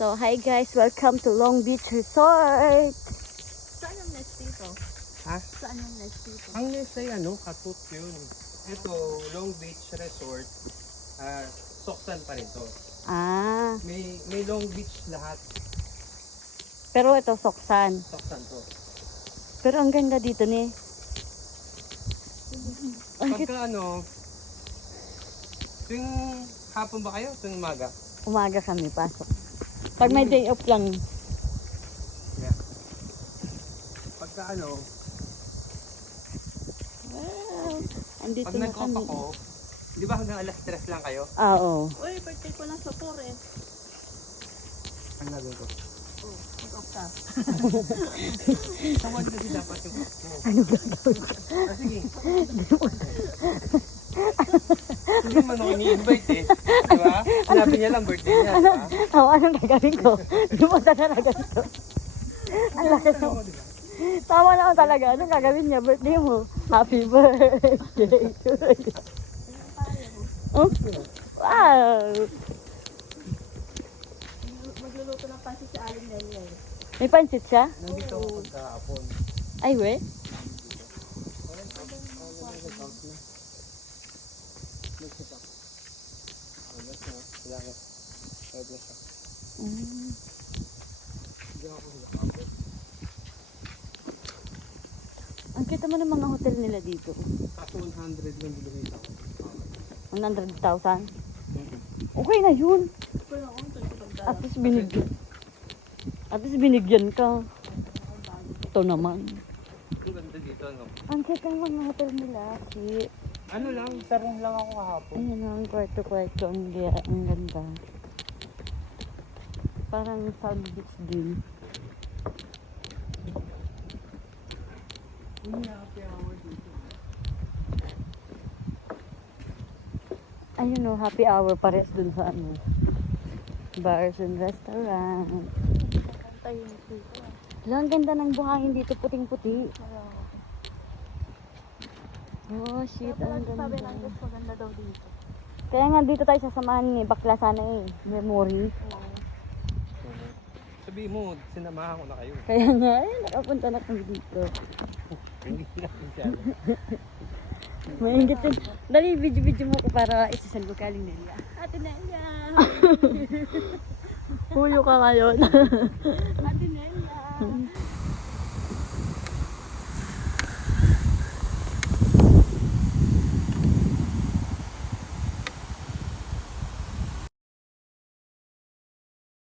So, hi guys, welcome to Long Beach Resort. Saan yung nest dito? Ha? Saan yung nest dito? Ang nest ay Katut yun. Ito, Long Beach Resort. Soksan pa rin to. Ah, May Long Beach lahat. pero ito Soksan. Soksan to. Pero ang ganda dito ni. Ang cute. Pagka tuwing hapon ba kayo? Tuwing umaga? Umaga kami pasok. Pag may day off lang. Yeah. Pagka Wow, andito pag na nag-off kami. ako, di ba hanggang alas 3 lang kayo? Ah, oo. Uy, birthday ko lang sa 4 eh. Ang lagay ko. Oh, mag-off ka. Tawag kasi dapat yung off mo. Ano gagawin? Sige. Hindi man ako ini-invite eh. Di ba? Sinabi niya lang birthday niya. Di ba? Oh, anong gagawin ko? Hindi mo talaga ganito. Ang laki mo. Tama naman talaga. Anong gagawin niya? Birthday mo. Happy birthday to you. Oh? Wow! Magluluto ng pansit si Aling Nelia eh. May pansit siya? Nandito ako pagkahapon. Ay, we? Ang kita mo ng mga hotel nila dito. Kaso 100 lang bilhin ako. 100,000? Okay na yun. Pero ako, At least binigyan. At least binigyan ka. Ito naman. Ang ganda dito, Ang cute ng mga hotel nila. Cute. Ano lang, sa room lang ako kahapon. Ayan ang kwarto-kwarto. Ang ganda. Parang South Beach din. Hindi happy hour dito. Ayun o, happy hour pares dun sa bars and restaurant. tayo dito. Ang ganda ng buhangin dito, puting-puti. Oh, shit, ang Sabi ganda. ng Diyos, maganda daw dito. Kaya nga dito tayo sasamahan ni Bakla sana memory. Oo. Sabi mo, sinamahan ko na kayo. Kaya nga, nakapunta na kami dito. Hindi natin siya. Maingit yun. Dali, video-video mo ko para isasal ko kaling Nelia. Ate Nelia! Huyo ka ngayon.